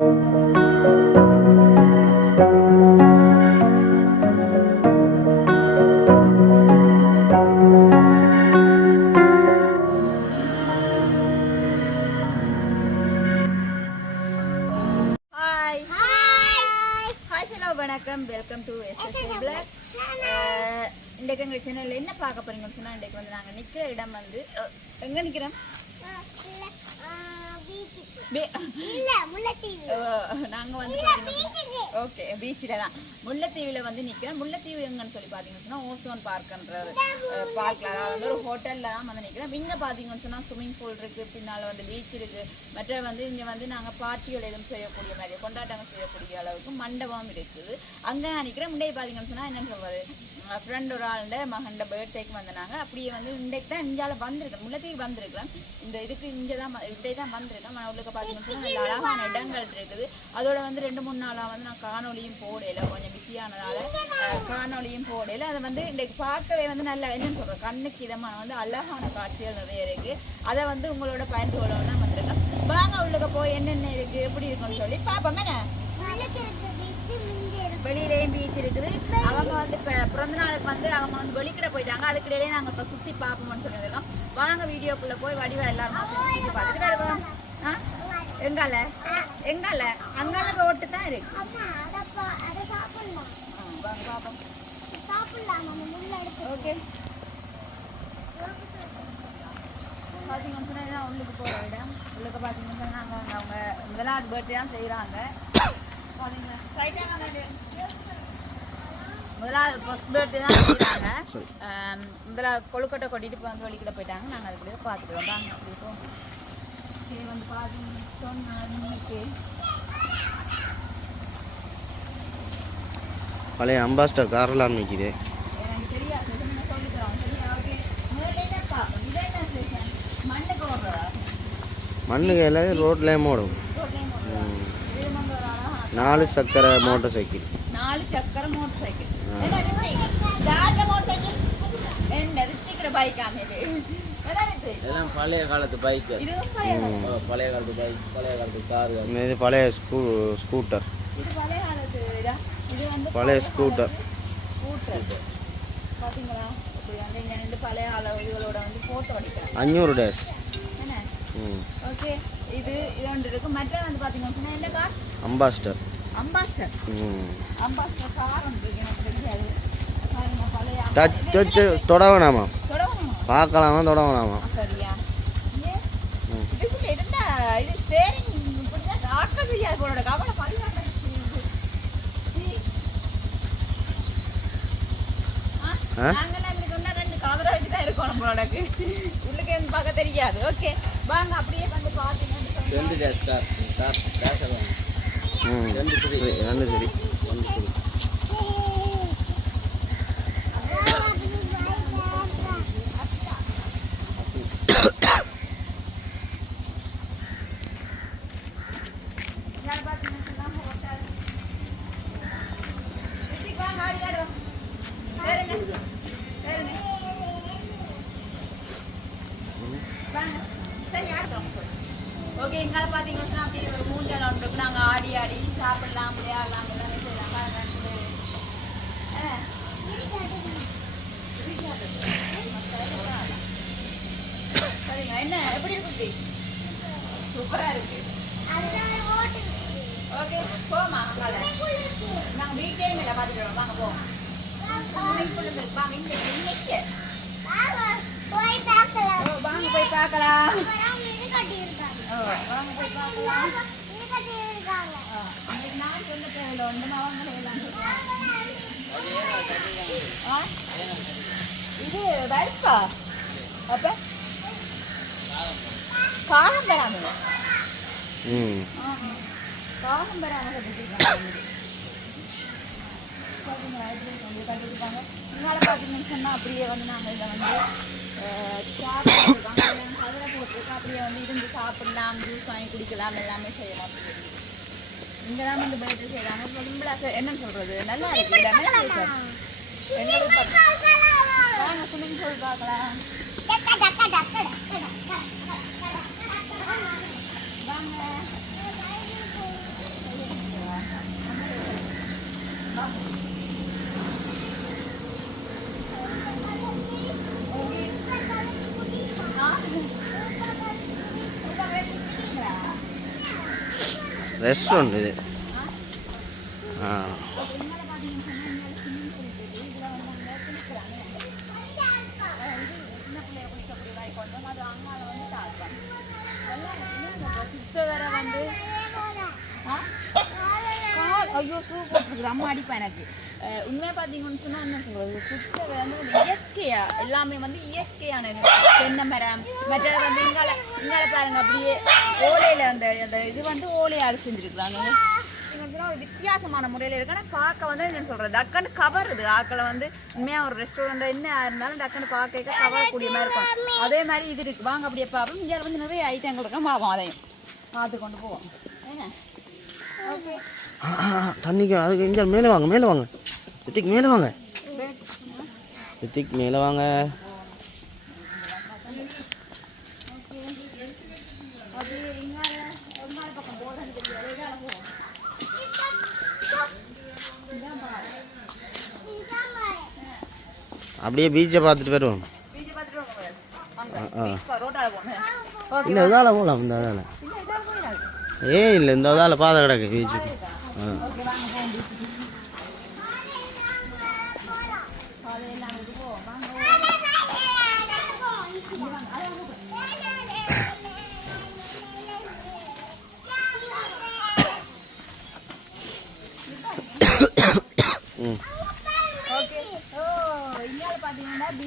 Música வந்து பார்ட்டியோட எதுவும் செய்யக்கூடிய மாதிரி கொண்டாட்டங்கள் செய்யக்கூடிய அளவுக்கு மண்டபம் இருக்குது. அங்கே நினைக்கிறேன் முன்னே பார்த்தீங்கன்னு சொன்னால் என்னன்னு சொல்வது ஃப்ரெண்ட் ஒரு ஆளுட மகன்ட பர்த்டேக்கு வந்தாங்க அப்படியே வந்து இன்றைக்கு தான் இந்தியாவில் வந்திருக்கேன் முன்னத்தையும் வந்திருக்கேன் இந்த இதுக்கு இங்கே தான் இப்படி தான் வந்திருக்கேன் ஆனால் உள்ளுக்கு பார்த்தீங்கன்னு நல்ல அழகான இடங்கள் இருக்குது. அதோட வந்து ரெண்டு மூணு நாளாக வந்து நான் காணொளியும் போடலை. கொஞ்சம் பிஸியானதால காணொலியும் காணொளியும் அதை வந்து இன்றைக்கு பார்க்கவே வந்து நல்ல என்னன்னு சொல்கிறேன் கண்ணுக்கு இதமான வந்து அழகான காட்சிகள் நிறைய இருக்குது அதை வந்து உங்களோட பயந்து வந்து வாங்க உள்ளுக்க போய் என்னென்ன இருக்குது எப்படி இருக்குன்னு சொல்லி பார்ப்போம். என்ன? இருக்கு வெளியிலேயும் பீச் இருக்குது. அவங்க வந்து இப்போ பிறந்த நாளுக்கு வந்து அவங்க வந்து வெளிக்கிட போயிட்டாங்க. அதுக்கிடையிலே நாங்கள் இப்போ சுற்றி பார்ப்போம்னு சொல்லியிருக்கோம். வாங்க வீடியோக்குள்ளே போய் வடிவா எல்லாரும் சுற்றி பார்த்துட்டு வருவோம். ஆ? எங்கால? எங்கால? அங்கால ரோட்டு தான் இருக்கு. வாங்க பார்ப்போம். ஓகே. உள்ளுக்கு போகிற இடம். உள்ளுக்கு பார்த்தீங்கன்னு நாங்கள் அவங்க முதலாவது பர்த்டே தான் செய்கிறாங்க முதலாவது ஃபர்ஸ்ட் பர்த்டே தான் செய்கிறாங்க முதலாவது கொழுக்கட்டை கொட்டிட்டு இப்போ வந்து வலிக்கிட போயிட்டாங்க. நாங்கள் அதுக்குள்ளே வாங்க அப்படி போவோம் சரி வந்து பார்த்தீங்கன்னு பழைய அம்பாஸ்டர் காரெல்லாம் நிற்கிது எனக்கு தெரியாது என்ன சொல்லிக்கிறோம் சரியா ஓகே முதல்ல என்னப்பா இது என்ன ஸ்டேஷன் மண்ணுக்கு ஓடுறதா மண்ணுக்கு எல்லாம் ரோட்லேயே அழகான நாலு சக்கர மோட்டார் சைக்கிள் நாலு சக்கர மோட்டர் சைக்கிள் பைக் பழைய காலத்து பைக்கு இதுவும் பழைய காலத்து பைக் பழைய காலத்து காரு இது பழைய ஸ்கூ ஸ்கூட்டர் இது பழைய காலத்து இதா? இது வந்து பழைய ஸ்கூட்டர் பழைய வந்து அடிக்கிறேன் அஞ்சூறு டேஸ் ஓகே. இது இது ஒன்று இருக்கு. மற்ற வந்து பாத்தீங்கன்னா சொன்னா என்ன car Ambassador Ambassador Ambassador car ஒன்று எனக்கு தெரியாது. டச் டச் தொட வேணாமா தொடவணுமா? பார்க்கலாமா தொட வேணாமா சரியா. இதுக்குள்ள இருந்தா இது ஸ்டேரிங் செய்யாது போலோட கவலை பதினாறு ஆ? கவராக்கு தான் இருக்கோம் நம்மளோடக்கு உள்ளுக்கு இருந்து பார்க்க தெரியாது. ஓகே வாங்க அப்படியே வந்து பாத்தீங்கன்னு சொன்னா ரெண்டு சரி ரெண்டு சரி ஒன்று சரி யார் பாத்தீங்கன்னு சொன்னா ஹோட்டல் ரித்திக் வாங்க ஆடி ஆடுவோம் வேற என்ன வேற என்ன வாங்க சரி ஆடுறோம் ஓகே இங்கே பார்த்தீங்கன்னா அப்படி ஒரு மூஞ்சல் ஒன்று இருக்கு நாங்கள் ஆடி ஆடி சாப்பிடலாம் விளையாடலாம் எல்லாமே செய்யலாம் பாருங்க இது. ஆ. சரிங்க என்ன எப்படி இருக்கு சூப்பராக இருக்கு ஓகே போமா நாங்கள் இல்லை பார்த்துட்டு வாங்க போவோம். வாங்க இங்கே இன்னைக்கு வாங்க போய் பார்க்கலாம் வாங்க போய் பார்க்கலாம் நான் சொல்ல தேவையில்லை ஒன்று நான் வாங்க? இது வல்பா அப்ப காகம் பெறாமல் ம் காகம் வந்து கட்டிருக்காங்க முன்னால் பார்த்தீங்கன்னு சொன்னால் அப்படியே வந்து நாங்கள் இதை வந்து சாப்பிட்டுருக்காங்க கதிரை போட்டிருக்கோம் அப்படியே வந்து இருந்து சாப்பிடலாம் ஜூஸ் வாங்கி குடிக்கலாம் எல்லாமே செய்யலாம். இங்கே தான் வந்து பர்த்டே செய்கிறாங்க சிம்பிளாக என்னன்னு சொல்கிறது நல்லா இருக்கு. எல்லாமே சார் பக்கம். வாங்க ஸ்விம்மிங் பூல் பார்க்கலாம் டக்க டக்க டக்க டக்க டக்க வாங்க ரெஸ்டாரண்ட் இது ஆ எங்களை பார்த்தீங்கன்னு சொன்னா இங்கே ஸ்விம்மிங் பூல் இருக்குது இதில் வந்து அங்கே குளிக்கிறாங்க சின்ன பிள்ளைய குளிக்கக்கூடிய வாய் கொஞ்சம் அது அங்கால வந்து தாழ்ப்பாங்க இதெல்லாம் சிஸ்டர் வேற வந்து ஆ? கால் ஐயோ ஷூ போட்டுருக்குது அம்மா அடிப்பா எனக்கு அஹ் உண்மையா பார்த்தீங்கன்னு சொன்னா என்ன சொல்றது சிஸ்டர் வந்து இயற்கையா எல்லாமே வந்து இயற்கையானது தென்னை மரம் மற்றது வந்து இங்கால இங்கால பாருங்க அப்படியே ஓலையில அந்த அந்த இது வந்து ஓலையால் செஞ்சுருக்குறாங்க. ஒரு வித்தியாசமான முறையில் இருக்கு. ஆனால் பார்க்க வந்து என்ன சொல்றது? டக்குன்னு கவருது ஆக்களை வந்து உண்மையாக ஒரு ரெஸ்டாரண்ட் என்ன இருந்தாலும் டக்குன்னு பார்க்க கவரக்கூடிய மாதிரி இருக்கும். அதே மாதிரி இது இருக்கு. வாங்க அப்படியே பார்ப்போம். இங்கே வந்து நிறைய ஐட்டங்கள் இருக்கும் பார்ப்போம் அதையும் பார்த்து கொண்டு போவோம். ஓகே. தண்ணிக்கு அதுக்கு இங்கே மேலே வாங்க மேலே வாங்க. ரித்திக் மேலே வாங்க. ரித்திக் மேலே வாங்க அப்படியே இங்கால ஒரு நாள் பக்கம் போதும் தெரியாது இதால போவோம் அப்படியே பீச்சை பார்த்துட்டு ஓகே இல்லை இதால் போகலாம் இந்த இதால். ஏ இல்லை இந்த இதால் பாதை கிடக்கு பீச்சுக்கு ஆ.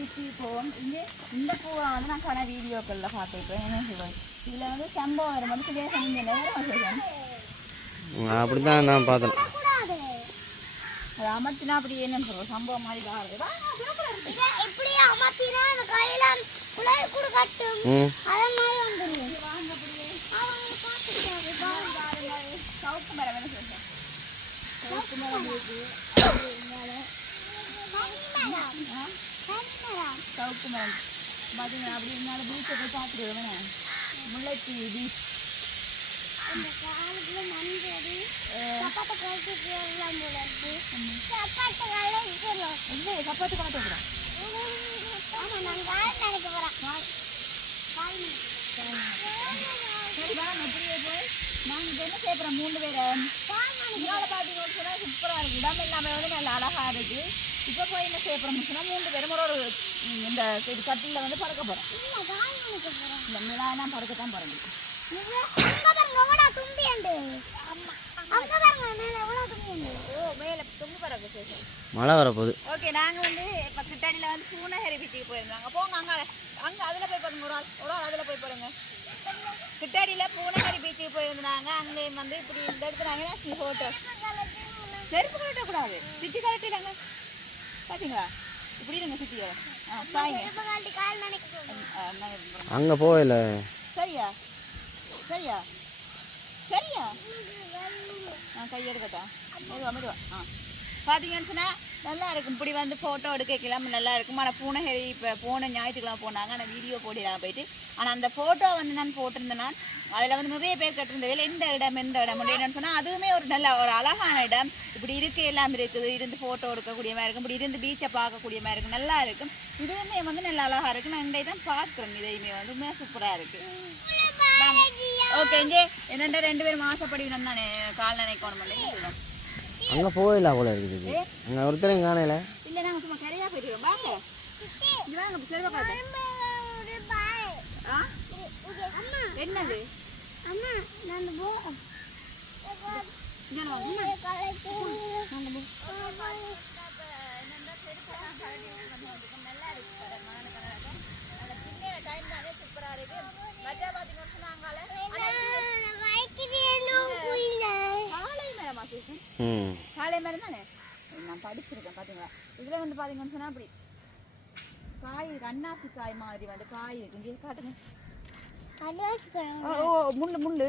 பீச்சு போவோம் இங்கே இந்த பூவை வந்து நான் சொன்ன வீடியோக்களில் பார்த்துருக்கேன் என்ன சொல்லுவேன் இதில் வந்து சம்பவம் வர மட்டும் நேரம் சொல்லுவேன் அப்படி தான் நான் பார்த்தேன் அது அமர்த்தினா அப்படி என்னன்னு சொல்லுவோம் சம்பவம் மாதிரி ஆகுது இப்படி அமர்த்தினா அந்த கையில குழாய் கூட கட்டும் அதே மாதிரி வந்துடும் சவுக்கு மரம் என்ன சொல்லுவேன் சவுக்கு மரம் இருக்கு சவுக்கு மரம் பார்த்தீங்கன்னா அப்படி இருந்தாலும் பீச்சை போய் பார்த்துட்டு வருவேன் முல்லைத்தீவு பீச் சப்பாத்தை காட்ட போகிறோம் சரி வாங்க இப்படியே போய். நாங்கள் இப்போ என்ன செய்யப்படுறோம் மூணு இங்கால பார்த்தீங்கன்னு சொன்னால் சூப்பராக இருக்குது இடம் எல்லாமே வந்து நல்ல அழகாக இருக்குது இப்போ போய் என்ன செய்யப்படுறோம்னு சொன்னால் மூணு பேரும் ஒரு இந்த இது கட்டிலில் வந்து பறக்க போகிறோம் இந்த மிளாயெல்லாம் பறக்க தான் போகிறோம் அங்க பாருங்க எவ்வளோ தும்பி உண்டு. அங்க பாருங்க மேல எவ்வளோ தும்பி உண்டு. ஓ மேலே தும்பு பறக்க சேஷன் மழை வரப்போகுது. ஓகே நாங்கள் வந்து இப்போ கிட்டாடியில் வந்து பூனஹரி பீச்சுக்கு போயிருந்தாங்க போங்க அங்கே அங்கே அதில் போய் பாருங்க ஒரு ஆள் ஒரு ஆள் அதில் போய் பாருங்க. கிட்டாடியில் பூனஹரி பீச்சுக்கு போயிருந்தாங்க. அங்கேயும் வந்து இப்படி இந்த எடுத்துனாங்கன்னா ஹோட்டல் செருப்பு கழட்டக்கூடாது சிட்டி கழட்டிடாங்க பார்த்தீங்களா இப்படி இருங்க சிட்டியை ஆ நான் இருந்துறேன். அங்கே போகல. சரியா? சரியா? சரியா? ஆ கை எடுக்கட்டா மெதுவா மெதுவா. ஆ. பார்த்தீங்கன்னு சொன்னால் நல்லா இருக்கும். இப்படி வந்து ஃபோட்டோ எடுக்கலாம் நல்லா இருக்கும். ஆனால் பூனஹரி இப்போ போன ஞாயிற்றுக்கிழமை போனாங்க. ஆனால் வீடியோ போட்டிடலாம் போயிட்டு. ஆனால் அந்த ஃபோட்டோ வந்து நான் போட்டிருந்தேன் நான் அதில் வந்து நிறைய பேர் கட்டிருந்ததில் எந்த இடம் எந்த இடம்? என்னன்னு சொன்னால் அதுவுமே ஒரு நல்ல ஒரு அழகான இடம். இப்படி இருக்கு எல்லாம் இருக்குது. இருந்து ஃபோட்டோ எடுக்கக்கூடிய மாதிரி இருக்கும். இப்படி இருந்து பீச்சை பார்க்கக்கூடிய மாதிரி இருக்கும். நல்லா இருக்கும். இதுவுமே வந்து நல்ல அழகாக இருக்குது நான் இன்றைய தான் பார்க்குறேன். இதையுமே வந்து உண்மையாக சூப்பராக இருக்குது ஓகே இங்கே என்னென்ன ரெண்டு பேரும் ஆசைப்படுவினம் தானே கால் நினைக்கணும் இல்லை அங்கே போகல போல இருக்குது அங்கே ஒருத்தரையும் காணல. இல்லை நாங்கள் சும்மா கரையாக போயிடுவோம் வாங்க. இது வாங்க செல்வ என்னது? அம்மா. நான் போ இங்கே வாங்க காலை மரமா சேஷன் ம். காலை மரம் தானே நான் படிச்சிருக்கேன் பார்த்தீங்களா இதில் வந்து பார்த்தீங்கன்னு சொன்னால் அப்படி. காய் அன்னாசி காய் மாதிரி வந்து காய் இருக்கு. இங்கே காட்டுங்க. ஓ ஓ முள்ளு முள்ளு.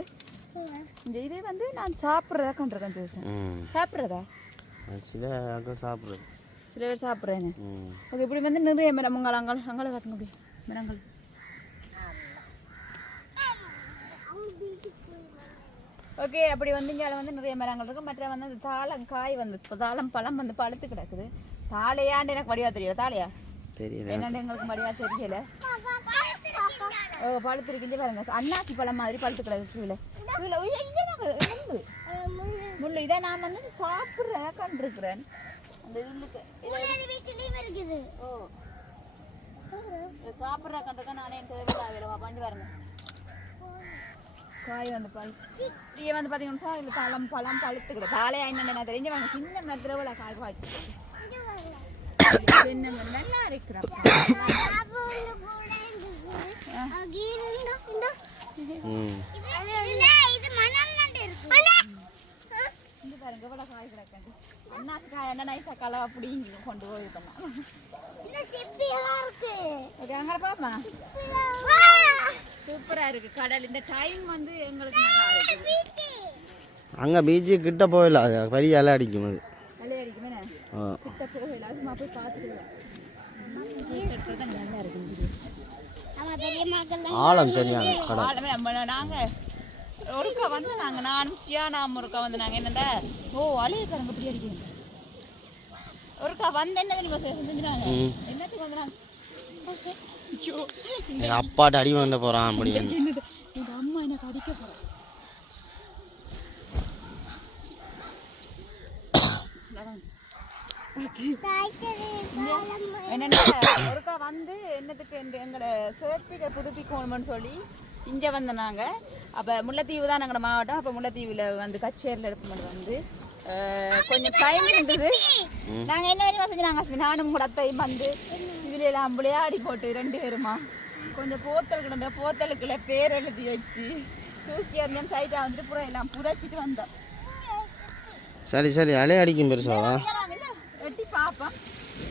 இந்த இது வந்து நான் சாப்பிட்றதா கொண்டிருக்கேன் ஜோசன் ம். சாப்பிட்றதா? சில ஆட்கள் சாப்பிட்றது. சில பேர் சாப்பிட்றேங்க ம். ஓகே இப்படி வந்து நிறைய மரங்கள் அங்கால அங்கால காட்டுங்க அப்படி. மரங்கள். ஓகே அப்படி வந்து இங்கே வந்து நிறைய மரங்கள் இருக்கு மற்ற வந்து அந்த தாளம் காய் வந்து இப்போ தாளம் பழம் வந்து பழுத்து கிடக்குது. தாளையாண்டு எனக்கு வடிவா தெரியல. தாளையா? தெரியல. என்னண்டு எங்களுக்கு வடிவா தெரியல. ஓ பழுத்து இருக்கு இங்கே பாருங்க. அன்னாசி பழம் மாதிரி பழுத்து கிடக்கு கீழே. நாங்க உண்டு இதை நான் வந்து சாப்பிட்ற கண்டிருக்கிறேன். அந்த இருக்குது. ஓ. சாப்பிட்ற கண்டிருக்கேன் நானே என் தேவையில்லை பண்ணி பாருங்க. காய் வந்து பழு இங்கே வந்து பார்த்தீங்கன்னா இதில் பழம் பழம் பழுத்துக்கிடும் தாலையா என்னென்ன தெரிஞ்சு வாங்க சின்ன மரத்தில் காய் காய்ச்சி என்னங்க நல்லா இருக்கிறேன் பாபு ஒண்ணு கூட இருக்குது. அது இந்த- இந்த- ம். இது- பாருங்க எவ்வளோ காய் கிடக்குது அண்ணாக்கு என்ன நைஸாக கலவா பிடிங்கி கொண்டு போய் இருக்கு. ஓகே அங்கே பாப்பா. சூப்பரா இருக்கு கடல். இந்த டைம் வந்து எங்களுக்கு நல்லா இருக்குது வீட்டு. அங்கே பீச்சு கிட்ட போயிடல அது பெரிய அலை அடிக்கும் அது. கிட்ட போகல. அதுமா போய் பார்த்துக்கலாம் ஆழம் சரியான கடல். ஆளுமே நம்ம நாங்க ஒருக்கா வந்து நாங்க நானும் சியானாம் ஒருக்கா வந்து நாங்க என்னடா ஓ அழிய பாருங்க இப்படி அடிக்கணும் ஒருக்கா வந்து என்ன தெரியுமா செஞ்சுனாங்க என்னத்துக்கு எங்கள் அப்பாட்ட அடி வாங்க போகிறான் அப்படின்னு என்னது? எங்க அம்மா எனக்கு அடிக்க காலம் என்னென்ன ஒருக்கா வந்து என்னத்துக்கு இந்த எங்களோட சர்டிஃபிகேட் புதுப்பிக்கணும்னு சொல்லி இங்கே வந்த நாங்கள் அப்போ முல்லைத்தீவு தான் எங்களோட மாவட்டம். அப்போ முல்லைத்தீவில் வந்து கச்சேரியில் எடுப்போம் வந்து கொஞ்சம் டைம் இருந்தது. நாங்கள் என்ன தெரியுமா செஞ்சாங்க ஹஸ்பண்ட் நானும் கூட அத்தையும் வந்து இதுல எல்லாம் விளையாடி போட்டு ரெண்டு பேருமா. கொஞ்சம் போத்தல் கிடந்த போத்தலுக்குள்ள பேர் எழுதி வச்சு தூக்கி எறிஞ்சோம் சைட்டாக வந்துட்டு பூரா எல்லாம் புதைச்சிட்டு வந்தோம். சரி சரி. அலை அடிக்கும் பெருசாவா வெட்டி பார்ப்போம்.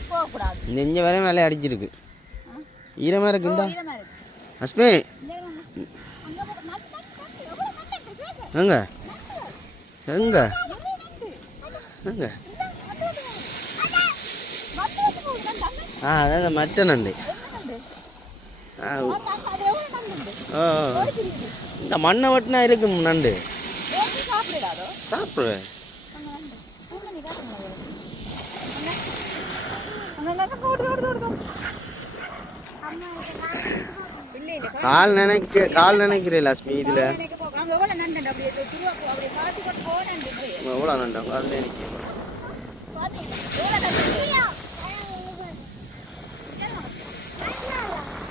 போகக்கூடாது. இங்கே வரையும் அலை அடிச்சிருக்கு ஈரமாக இருக்கு. இந்தா ஈரமா இருக்கு அஸ்மே அங்க போ- நட்டு, நட்டு, நட்டு, எவ்வளவு நட்டு இருக்கு, கேக்கு. எங்க? எங்க? எங்க? ஆ அதான் இந்த நண்டு. ஆ ஓ இந்த மண்ணை வட்டினா இருக்கும் நண்டு. வேண்டி சாப்பிடுவேன் கால் நினைக்க கால் நினைக்கிறேன் லட்சுமி இதில். எனக்கு. எவ்வளோ நண்டா கால் நினைக்க பார்த்து, எவ்வளவு நண்டு உண்டு?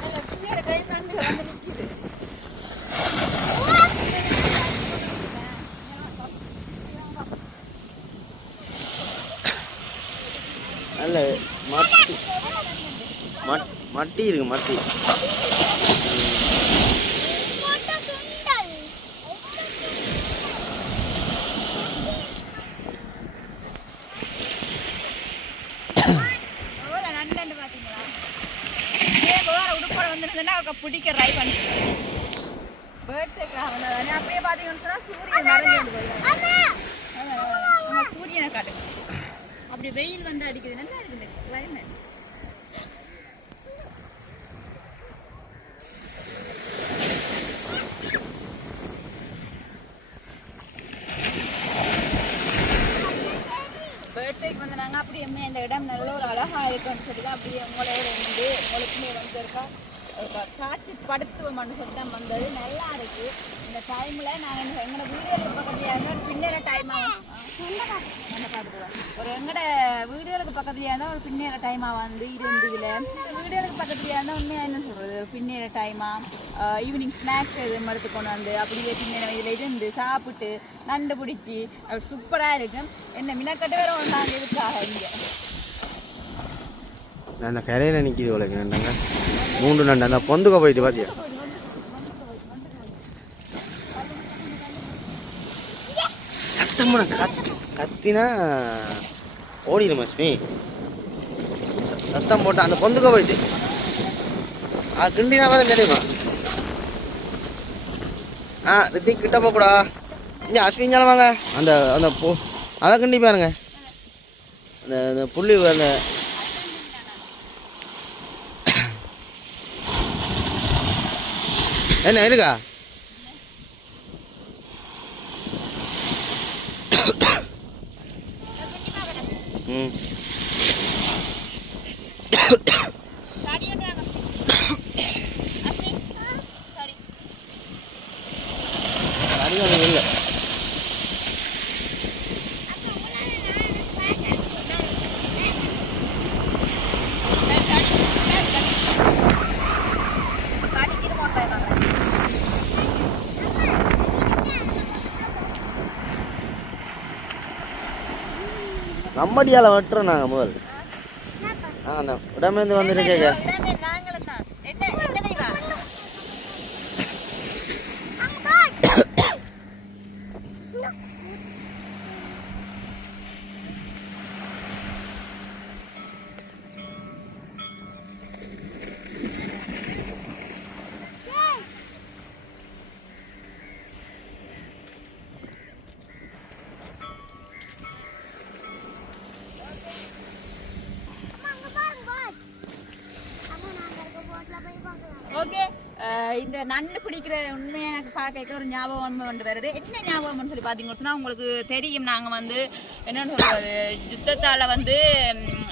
நல்ல பிள்ளையோட கை நண்டுகள் வந்து நிக்குது. அல்ல மட்டி. மட் மட்டி இருக்கு மட்டி போட்ட சுண்டல் எவ்வளவு நண்டு பாத்தீங்களா இதே வேற உடுப்போட வந்துருந்தேன்னா அவருக்கு பிடிக்க ட்ரை பண்ணி பேர்த்டேக்காக வந்ததானே அப்படியே பார்த்தீங்கன்னு சொன்னா சூரியன் மறைஞ்சு கொண்டு போயிடும் ஆமா, சூரியனை காட்டுங்க அப்படி வெயில் வந்து அடிக்குது. நல்லா இருக்குது. கிளைமேட் பர்த்டேக்கு வந்து நாங்கள் அப்படியே இந்த இடம் நல்ல ஒரு அழகா இருக்கும்னு சொல்லி தான் அப்படியே உங்களோட இருந்து உங்களுக்குமே வந்திருக்கா. காட்சி படுத்துவோம்னு சொல்லி தான் வந்தது. நல்லா இருக்கு. இந்த டைம்ல நாங்கள் எங்களோட வீடுகளுக்கு பக்கத்துலயே இருந்தால் ஒரு பின்னேற டைம் ஆகும். ஒரு எங்களோட வீடுகளுக்கு பக்கத்துலயே இருந்தால் ஒரு பின்னேற டைமாக வந்து இருந்ததுல வீடுகளுக்கு பக்கத்துலயே இருந்தால் உண்மையாக என்ன சொல்றது? ஒரு பின்னேற டைமாக ஈவினிங் ஸ்நாக்ஸ் எது எடுத்து கொண்டு வந்து அப்படியே பின்னேற இதில் இருந்து சாப்பிட்டு நண்டு பிடிச்சி அப்படி சூப்பராக இருக்கும் என்ன மினக்கட்டு வேற ஒன்றாங்க இதுக்காக இங்கே? அந்த கரையில் நிற்கிது உலக நண்டாங்க மூன்று நண்டு அந்த பொந்துக்க போயிட்டு பார்த்தியா சத்தமான கத் கத்தினா ஓடிடும் மஸ்மி ச- சத்தம் போட்டு அந்த பொந்துக்க போயிட்டு. ஆ கிண்டினா தான் தெரியுமா ஆ ரித்திக் கிட்ட போகக்கூடா இங்கே அஸ்மிஞ்சாலும் வாங்க. அந்த அந்த போ அதை கிண்டி பாருங்க. அந்த அந்த புள்ளி அந்த என்ன இருக்கா ம் அடிக்கணும் இல்லை நம்மடியால் வெட்டுறோம் நாங்கள் முதல். ஆ அந்த இடமேந்து வந்துருக்கேங்க நண்டு பிடிக்கிற உண்மையை எனக்கு பார்க்க ஒரு ஞாபகம் ஒன்று வருது. என்ன ஞாபகம்னு சொல்லி பார்த்தீங்கன்னு உங்களுக்கு தெரியும். நாங்கள் வந்து என்னென்னு சொல்கிறது யுத்தத்தால் வந்து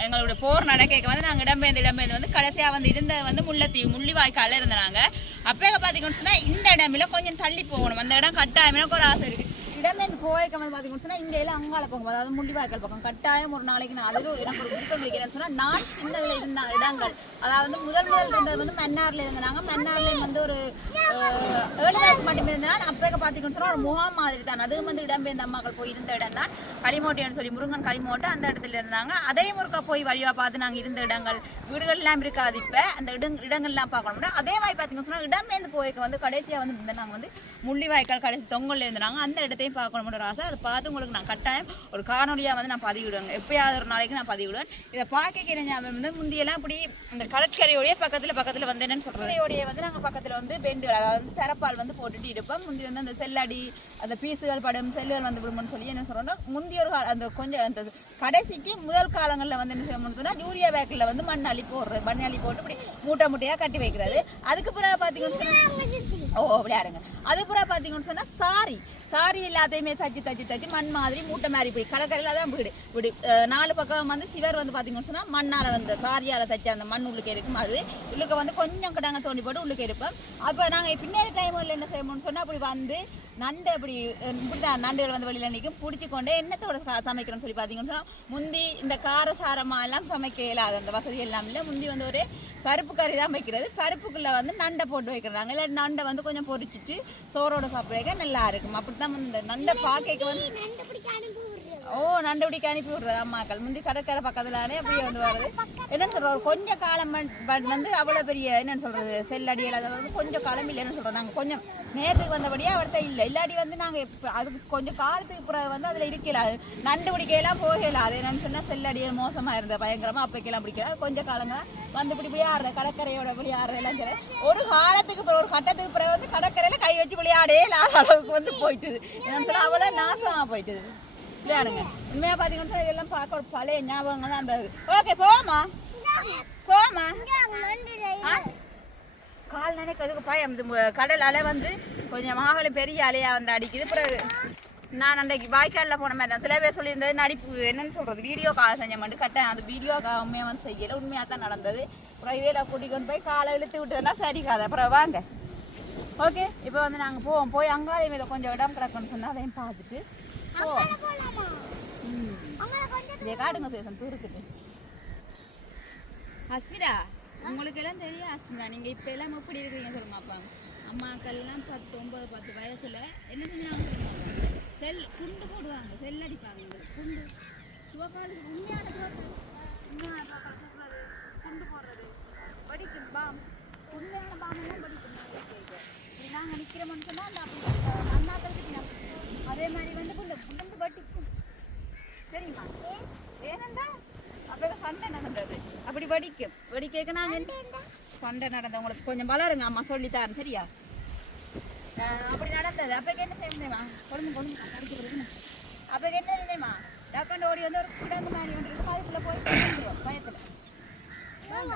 எங்களோட போர் நடக்க வந்து நாங்கள் இடம்பெயர்ந்து இடம்பெயர்ந்து வந்து கடைசியாக வந்து இருந்த வந்து முல்லைத்தீவு முள்ளிவாய்க்கால இருந்தாங்க அப்போ பார்த்தீங்கன்னு சொன்னால் இந்த இடமில் கொஞ்சம் தள்ளி போகணும். அந்த இடம் கட்டாயம். ஒரு ஆசை இருக்குது இடமேந்து போய்க்க வந்து பார்த்தீங்கன்னு சொன்னால் இங்க எல்லாம் அங்கால பக்கம் அதாவது முள்ளிவாய்க்கால் பக்கம். கட்டாயம் ஒரு நாளைக்கு நான் அதில் எனக்கு ஒரு விருப்பம் இருக்கிறேன்னு சொன்னா நான் சின்னதுல இருந்த இடங்கள். அதாவது முதல் முதல் இருந்தது வந்து மன்னார்ல இருந்தாங்க மன்னார்ல வந்து ஒரு ஏழு வயசு மட்டுமே இருந்தால் அப்போ பார்த்தீங்கன்னு சொன்னால் ஒரு முகாம் மாதிரி தான். அதுவும் வந்து இடம்பெயர்ந்த அம்மாக்கள் போய் இருந்த இடம் தான். களிமோட்டைன்னு சொல்லி முருகன் களிமோட்டை அந்த இடத்துல இருந்தாங்க. அதே முருக்கா போய் வழியா பார்த்து நாங்க இருந்த இடங்கள். வீடுகள் எல்லாம் இருக்காது இப்ப. அந்த இடங் இடங்கள்லாம் பார்க்கணும் அதே மாதிரி பார்த்தீங்கன்னு சொன்னால் இடம்பெயர்ந்து போய்க்க வந்து கடைசியா வந்து நாங்கள் நாங்க வந்து முள்ளிவாய்க்கால் கடைசி தொங்கல் இருந்தாங்க அந்த இடத்தையும் பார்க்கணும்னு ஒரு ஆசை. அதை பார்த்து உங்களுக்கு நான் கட்டாயம் ஒரு காணொலியாக வந்து நான் பதிவிடுவேன் எப்பயாவது ஒரு நாளைக்கு நான் பதிவிடுவேன். இதை பார்க்க ஞாபகம் வந்து முந்தியெல்லாம் இப்படி இந்த கடற்கரையோடைய பக்கத்தில் பக்கத்தில் வந்து என்னன்னு சொல்கிறதையோடைய வந்து நாங்கள் பக்கத்தில் வந்து பெண்டு அதாவது வந்து தரப்பால் வந்து போட்டுட்டு இருப்போம். முந்தி வந்து அந்த செல்லடி அந்த பீஸுகள் படம் செல்லுகள் வந்து விடுமோன்னு சொல்லி என்ன சொல்கிறோம்னா முந்தைய ஒரு கால- அந்த கொஞ்சம் அந்த கடைசிக்கு முதல் காலங்களில் வந்து என்ன செய்யணும்னு சொன்னால் யூரியா பேக்கில் வந்து மண் அள்ளி போடுறது. மண் அள்ளி போட்டு இப்படி மூட்டை மூட்டையாக கட்டி வைக்கிறது. அதுக்கு பிறகு பார்த்தீங்கன்னு சொன்னா ஓ அப்படி அதுக்கு பிறகு பார்த்தீங்கன்னு சொன்னால் சாரி. சாரி எல்லாத்தையுமே தச்சு தச்சு தச்சு மண் மாதிரி மூட்டை மாதிரி போய் கடற்கரையில் தான் வீடு. இப்படி நாலு பக்கம் வந்து சிவர் வந்து பார்த்தீங்கன்னு சொன்னால் மண்ணால் வந்து சாரியால் தச்சு அந்த மண் உள்ளுக்கு இருக்கும் அது. உள்ளுக்கு வந்து கொஞ்சம் கிடாங்க தோண்டி போட்டு உள்ளுக்கு இருப்போம். அப்போ நாங்கள் பின்னாடி டைமில் என்ன செய்யணும்னு சொன்னால் அப்படி வந்து நண்டு அப்படி இப்படிதான் நண்டுகள் வந்து வெளியில நிற்கும். பிடிச்சி கொண்டு என்னத்தோட சமைக்கிறோம்னு சொல்லி பார்த்தீங்கன்னு சொன்னா முந்தி இந்த கார சாரமா எல்லாம் சமைக்க இயலாது. அந்த வசதி எல்லாம் இல்லை. முந்தி வந்து ஒரு பருப்பு கறி தான் வைக்கிறது. பருப்புக்குள்ள வந்து நண்டை போட்டு வைக்கிறாங்க இல்லை நண்டை வந்து கொஞ்சம் பொரிச்சிட்டு சோறோட சாப்பிடுறதுக்கு நல்லா இருக்கும். அப்படித்தான் வந்து இந்த நண்டை பார்க்க வந்து ஓ நண்டு பிடிக்க அனுப்பி விடுறது அம்மாக்கள். முந்தி கடற்கரை பக்கத்துலானே அப்படியே வந்து வருது என்னன்னு சொல்கிறோம் கொஞ்சம் காலம் பட் வந்து அவ்வளோ பெரிய என்னன்னு சொல்றது செல்லடியில் அதை வந்து கொஞ்சம் காலம் இல்லைன்னு சொல்றோம் நாங்கள் கொஞ்சம் நேரத்துக்கு வந்தபடியே அவர்கிட்ட இல்லை. இல்லாடி வந்து நாங்கள் இப்போ அதுக்கு கொஞ்சம் காலத்துக்கு பிறகு வந்து அதில் இருக்கல அது நண்டு பிடிக்கலாம் போகல அது என்னன்னு சொன்னால் செல்லடியில் மோசமாக இருந்தது பயங்கரமாக அப்போக்கெல்லாம் பிடிக்கல. கொஞ்சம் காலங்களா வந்து இப்படி விளையாடுற கடற்கரையோட விளையாடுறது எல்லாம் சரி. ஒரு காலத்துக்கு பிறகு ஒரு கட்டத்துக்கு பிறகு வந்து கடற்கரையில் கை வச்சு விளையாடே அளவுக்கு வந்து போயிட்டுது. என்னன்னு சொன்னால் அவ்வளோ நாசமாக போயிட்டுது. வேணுங்க உண்மையா பாத்தீங்கன்னு சொன்னா இதெல்லாம் பார்க்க ஒரு பழைய ஞாபகங்கள் தான் வருது ஓகே போமா போமா கால் நினைக்கிறதுக்கு பயம் இது கடல் அலை வந்து கொஞ்சம் மாகல பெரிய அலையா வந்து அடிக்குது பிறகு நான் அன்றைக்கு வாய்க்காலில் போன மாதிரி தான் சில பேர் சொல்லியிருந்தது நடிப்பு என்னன்னு சொல்றது வீடியோ கால் செஞ்ச மட்டும் கட்டேன் அது வீடியோ உண்மையாக வந்து செய்யல உண்மையாக தான் நடந்தது அப்புறம் இதே கூட்டிக்கொண்டு போய் காலை இழுத்து விட்டதுனா சரி காதை அப்புறம் வாங்க ஓகே இப்போ வந்து நாங்கள் போவோம் போய் அங்காளையும் இதை கொஞ்சம் இடம் கிடக்குன்னு சொன்னால் அதையும் பார்த்துட்டு காடுங்க போலாமா ம் சேசன் தூருக்குது அஸ்மிதா உங்களுக்கு எல்லாம் தெரியும் அஸ்மிதா. நீங்க இப்ப எல்லாம் எப்படி இருக்கீங்க சொல்லுங்க அப்பா. அம்மாக்கள் எல்லாம் பத்து ஒன்பது பத்து வயசுல என்ன செஞ்சாங்க செல் குண்டு போடுவாங்க. செல் அடிப்பாங்க குண்டு. சிவகாலி உண்மையான சிவகாலி உண்மையான குண்டு போடுறது. படிக்கும் பாம். உண்மையான பாம்பெல்லாம் படிக்கும். நாங்கள் நிற்கிற கேட்க தான் அந்த அப்படி அஹ், அண்ணாக்களுக்கு நம்ம அதே மாதிரி வந்து குண்டு குண்டு வெடிக்கும் சரிம்மா ஏனண்டா அப்ப சண்டை நடந்தது. அப்படி வெடிக்கும். வெடிக்க நாங்க சண்டை நடந்தது. உங்களுக்கு கொஞ்சம் வளருங்க அம்மா சொல்லித்தாரேன் சரியா? அப்படி நடந்தது. அப்ப என்ன செய்யணுமா கொழும்பு கொழும்பு படிக்கிறது அப்ப என்ன இல்லையம்மா டக்காண்டு ஓடி வந்து ஒரு கிடங்கு மாதிரி ஒன்று அதுக்குள்ள போய் பயத்துல. வாங்க.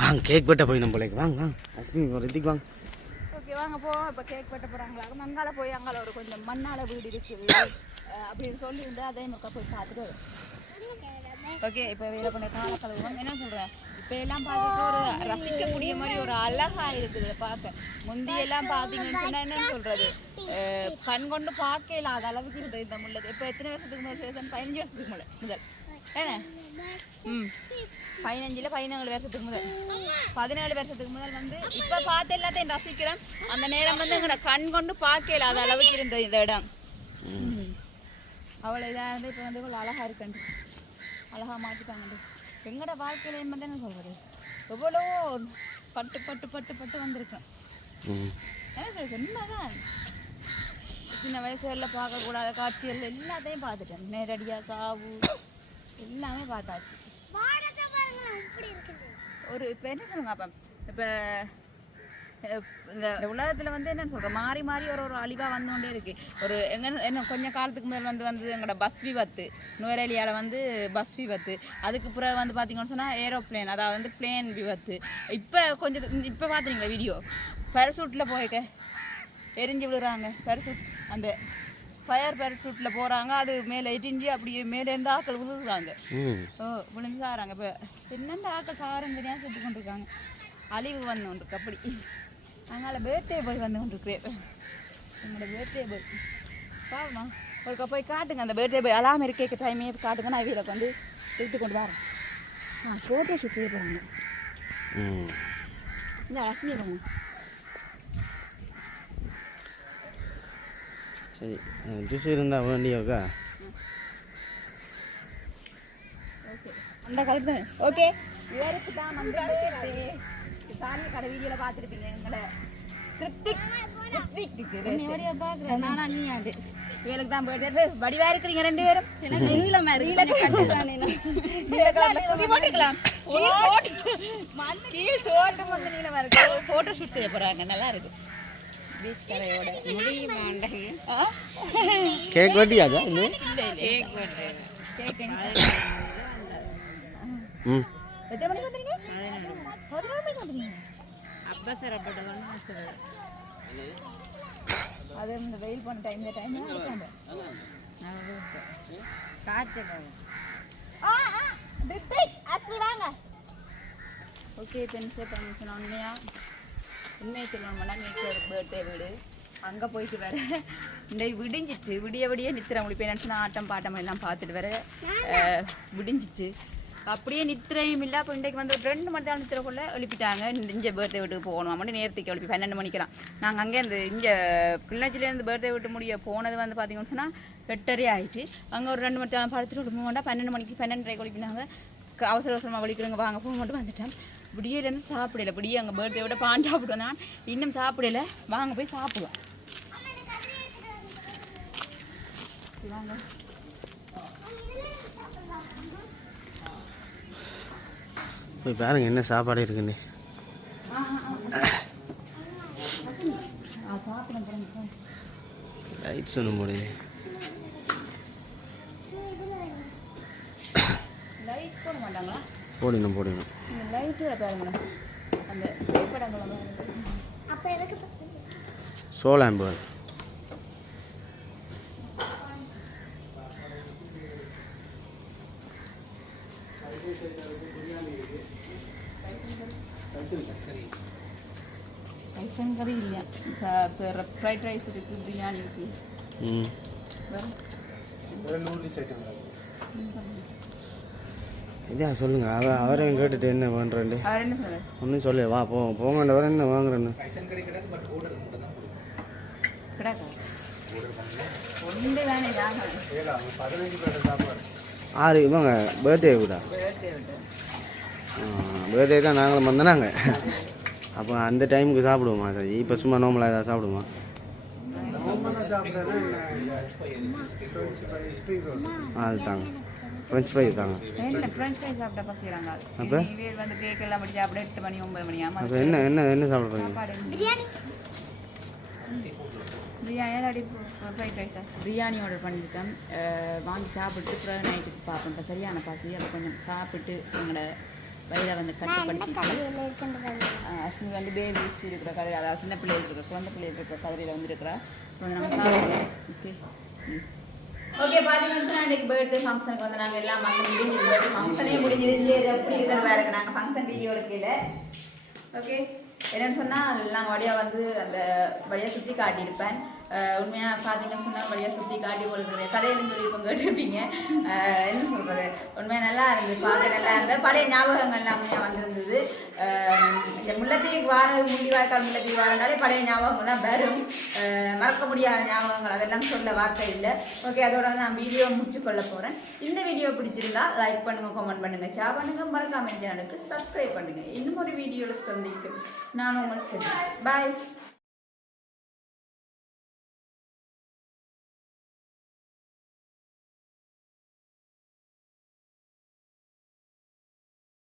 வாங்க கேக் வெட்ட போய் நம்ம வாங்க வாங்க. அஸ்மி ஒரு இதுக்கு வாங்க. ஓகே வாங்க போவோம் இப்போ கேக் வெட்ட போகிறாங்களா அங்கால போய் அங்கால ஒரு கொஞ்சம் மண்ணால வீடு இருக்குது அப்படின்னு சொல்லியிருந்து அதே மக்கா போய் பார்த்துட்டு ஓகே இப்போ வேலை பண்ண கால கழுவுவோம் என்ன சொல்கிறேன் இப்போ எல்லாம் பார்த்துட்டு ஒரு ரசிக்கக்கூடிய மாதிரி ஒரு அழகா இருக்குது பார்க்க. முந்தியெல்லாம் பார்த்தீங்கன்னு சொன்னால் என்னன்னு சொல்றது? கண் கொண்டு பார்க்க அது அளவுக்கு இருந்தது இந்த முல்லை இப்போ எத்தனை வருஷத்துக்கு முதல் பதினஞ்சு வருஷத்துக்கு முதல் முதல். ம். பதினஞ்சுல பதினேழு வருஷத்துக்கு முதல். பதினேழு வருஷத்துக்கு முதல் வந்து இப்ப பார்த்து எல்லாத்தையும் ரசிக்கிறோம் அந்த நேரம் வந்து எங்களோட கண் கொண்டு பார்க்கல அது அளவுக்கு இருந்தது இந்த இடம். அவ்வளோ இதாக இருந்து இப்போ வந்து இவ்வளோ அழகா இருக்கண்டு அழகா மாற்றிட்டாங்க எங்களோட வாழ்க்கையில வந்து என்ன சொல்றது? எவ்வளோ பட்டு பட்டு பட்டு பட்டு வந்திருக்கேன் உண்மைதான் சின்ன வயசுல பார்க்கக்கூடாத காட்சிகள் எல்லாத்தையும் பார்த்துட்டேன். நேரடியாக சாவு எல்லாமே பார்த்தாச்சு. இருக்குது. ஒரு இப்போ என்ன சொல்லுங்க அப்போ இப்போ இந்த உலகத்தில் வந்து என்ன சொல்கிறோம் மாறி மாறி ஒரு ஒரு அழிவாக வந்து கொண்டே இருக்கு. ஒரு எங்க என்ன கொஞ்சம் காலத்துக்கு முதல் வந்து வந்து எங்களோட பஸ் விபத்து நுவரேலியாவில் வந்து பஸ் விபத்து. அதுக்கு பிறகு வந்து பார்த்தீங்கன்னு சொன்னால் ஏரோப்ளேன் அதாவது வந்து பிளேன் விபத்து. இப்போ கொஞ்சம் இப்போ பார்த்துறீங்களா வீடியோ பேரசூட்டில் போய்க்க. எரிஞ்சு விழுறாங்க. பேரசூட் அந்த ஃபயர் பேரசூட்டில் போகிறாங்க அது மேலே எரிஞ்சு அப்படியே மேலே இருந்து ஆக்கள் விழுகுறாங்க. விழுந்து சாராங்க இப்போ என்னென்ன ஆக்கள் சாரம் தெரியாமல் சுற்றி கொண்டிருக்காங்க. அழிவு வந்து கொண்டிருக்கு அப்படி. அதனால் பேர்த்டே போய் வந்து கொண்டிருக்கிறேன் என்னோட பேர்த்டே போய் பாவமா. ஒருக்கா போய் காட்டுங்க. அந்த பேர்த்டே போய் அலாம இருக்க டைமே காட்டுங்க. நான் வீட்டில் வந்து எடுத்து கொண்டு வரேன். ஆ ஃபோட்டோ ஷூட் செய்ய போகிறாங்க ம். இந்த ரசனி சரி ஜூஸ் இருந்தால் வேண்டிய இருக்கா ஓகே. அந்த கலந்து ஓகே. இவருக்கு தான் வந்து. சாமி கடை வீடியோல பார்த்துருப்பீங்க எங்களை கிருத்திக் கிருத்திக் பார்க்குறேன் நானா நீ அது. இவளுக்கு தான் பர்த்டே வடிவா இருக்கிறீங்க ரெண்டு பேரும். எனக்கு தானே புதி போட்டுக்கலாம். கீழ் சோட்டு வந்து நீல மாதிரி போட்டோ ஷூட் செய்ய போறாங்க. நல்லா இருக்கு. பீச் கடையோட முடியுமா கேக் கேக் ம். எத்தனை மணிக்கு வந்தீங்க பதினோரு மணிக்கு வந்தீங்க அது இந்த வெயில் போன டைம் இந்த டைம் இருக்காங்க ஓகே பென்சே பண்ணிக்கணும் உண்மையா? உண்மையை சொல்லணும்னா நேற்று ஒரு பர்த்டே வீடு. அங்கே போயிட்டு வர. இந்த விடிஞ்சிட்டு விடிய விடிய நித்திர முடிப்பேன் நினச்சுனா ஆட்டம் பாட்டம் எல்லாம் பார்த்துட்டு வர. விடிஞ்சிச்சு. அப்படியே நித்திரையும் இல்லை. அப்போ இன்றைக்கு வந்து ஒரு ரெண்டு மணி நேரம் நித்திரக்குள்ளே எழுப்பிட்டாங்க. இங்கே பர்த்டே வீட்டுக்கு போகணும். மட்டும் நேரத்துக்கு எழுப்பி பன்னெண்டு மணிக்கெல்லாம். நாங்கள் அங்கே இருந்து இங்கே கிளிநொச்சிலேருந்து பர்த்டே வீட்டு முடிய போனது வந்து பார்த்தீங்கன்னு சொன்னால் எட்டரை ஆயிட்டு அங்கே ஒரு ரெண்டு மணி நேரம் படுத்துட்டு ஒரு மூணு பன்னெண்டு மணிக்கு பன்னெண்டரை ஒழிப்பினாங்க க- அவசர அவசரமாக ஒழிக்கிறவங்க வாங்க போக மட்டும் வந்துட்டேன். விடியிலேருந்து சாப்பிடல. விடிய அங்கே பர்த்டே விட பான் சாப்பிட்டு வந்தான் இன்னும் சாப்பிடல. வாங்க போய் சாப்பிடுவோம். வாங்க. போய் பாருங்க என்ன சாப்பாடு இருக்குன்னு. லைட்ஸ் ஒன்று முடியுது லைட் போட மாட்டாங்களா? போடணும் போடணும். சோலாம்பு ரைசன் கறி இல்லையா ஃப்ரைட் ரைஸ் இருக்குது பிரியாணி இருக்குது ம். இதான் சொல்லுங்க? அவ அவரையும் கேட்டுட்டு என்ன சொல்றாரு? ஒன்றும் சொல்லு வா போ போங்கண்டவரை என்ன வாங்குறேன்னு. ஆறு இவங்க பர்த்டே கூட பர்த்டே தான் நாங்களும் வந்தனாங்க. அப்போ அந்த டைமுக்கு சாப்பிடுவோமா? சார் இப்போ சும்மா நார்மலாக ஏதாவது சாப்பிடுவோமா? அது தாங்க ஃப்ரெஞ்ச் ஃப்ரை தாங்க. என்ன ஃப்ரெஞ்ச் ஃப்ரைஸ் சாப்பிட்டா பசிக்கிறாங்க? அப்ப? இவர் வந்து கேக் எல்லாம் படிச்சு சாப்பிட எட்டு மணி ஒன்பது மணி ஆமா? அப்போ என்ன என்ன என்ன சாப்பிட போறீங்க? பிரியாணி. பிரியாணி இல்லாட்டி ஃப்ரைட் ரைஸா பிரியாணி ஆர்டர் பண்ணியிருக்கேன். வாங்கி சாப்பிட்டு பிறகு நைட்டுக்கு பார்ப்போம். இப்போ சரியான பசி அதை கொஞ்சம் சாப்பிட்டு எங்களோட வயிறை வந்து கட்டுப்படுத்தி கடையில் இருக்கின்றது அஸ்மி வந்து பேபி இருக்கிற கதை அதாவது சின்ன பிள்ளைகள் இருக்கிற குழந்தை பிள்ளைகள் இருக்கிற கதிரையில் வந்து இருக்கிறா. கொஞ்சம் நம்ம சாப்பிடுவோம் ஓகே ஓகே பார்த்தீங்கன்னா இன்னைக்கு பர்த்டே ஃபங்க்ஷனுக்கு வந்து நாங்கள் எல்லாம் மக்கள் முடிஞ்சது. பர்த்டே ஃபங்க்ஷனே முடிஞ்சது. இங்கே இது எப்படி இருக்கிற பாருங்க. நாங்கள் ஃபங்க்ஷன் வீடியோ எடுக்கல. ஓகே என்னன்னு சொன்னால் எல்லாம் வழியாக வந்து அந்த வழியாக சுற்றி காட்டியிருப்பேன். உண்மையாக பார்த்தீங்கன்னு சொன்னால் வழியாக சுற்றி காட்டி போடுறது. கதையிலும் சொல்லி இப்போ கேட்டிருப்பீங்க என்ன சொல்கிறது உண்மையாக நல்லா இருந்தது. பார்க்க நல்லா இருந்தது. பழைய ஞாபகங்கள்லாம் உண்மையாக வந்திருந்தது. இந்த முல்லைத்தீவுக்கு வாரது முள்ளிவாய்க்கால் முல்லைத்தீவு வாரனாலே பழைய ஞாபகங்கள்லாம் வரும். மறக்க முடியாத ஞாபகங்கள் அதெல்லாம் சொல்ல வார்த்தை இல்லை. ஓகே அதோட வந்து நான் வீடியோ முடிச்சு கொள்ள போகிறேன் இந்த வீடியோ பிடிச்சிருந்தா லைக் பண்ணுங்கள் கமெண்ட் பண்ணுங்கள் ஷேர் பண்ணுங்கள் மறக்காம சேனலுக்கு சப்ஸ்கிரைப் பண்ணுங்கள் இன்னும் ஒரு வீடியோவில் சந்திக்கும். நான் உங்களுக்கு பாய்